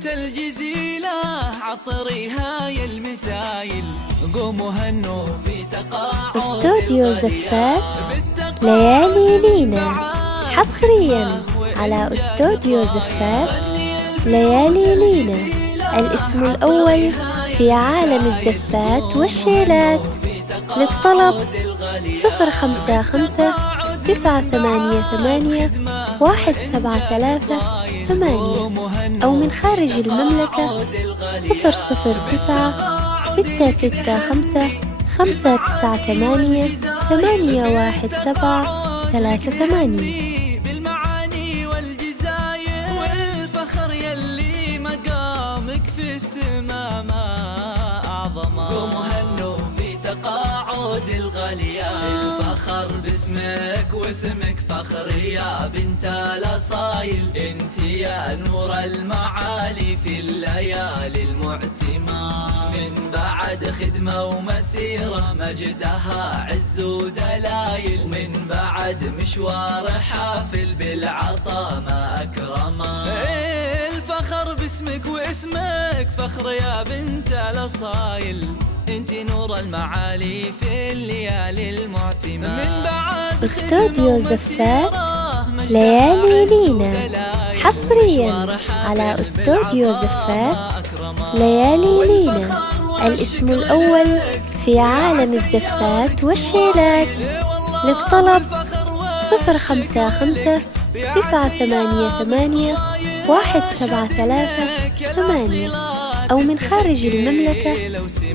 بيوت الجزيلة عطريها يا المثايل، قوموا هنوا في تقاعد استوديو زفات ليالي لينا، حصريا على استوديو زفات ليالي لينا، الاسم الأول في عالم الزفات والشيلات. للطلب 055-988-173 أو من خارج المملكة 00965-598-81738. بالمعاني والجزاير والفخر يلي مقامك في السما ما أعظمه. قوموا هنوا في تقاعد الغالية، الفخر باسمك واسمك فخر يا بنت الأصايل. انت يا نور المعالي في الليالي المعتمة، من بعد خدمة ومسيرة مجدها عز ودلايل، من بعد مشوار حافل بالعطا ما أكرمه. الفخر باسمك واسمك فخر يا بنت الأصايل، انت نور المعالي في الليالي المعتمة. من بعد استوديو زفات ليالي لينا، حصريا على استوديو زفات ليالي لينا، الاسم الأول في عالم الزفات والشيلات. للطلب 055-988-173 أو من خارج المملكة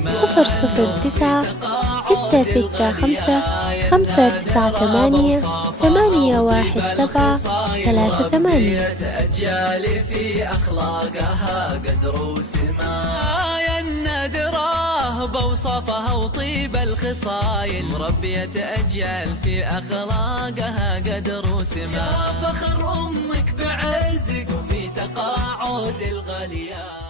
00965-598-81738. أجيال في أخلاقها قدر وسما، يا النادرة بوصفها وطيب الخصايل، مربية أجيال في أخلاقها قدر وسما. يا فخر أمك بعزك وفي تقاعد الغاليات.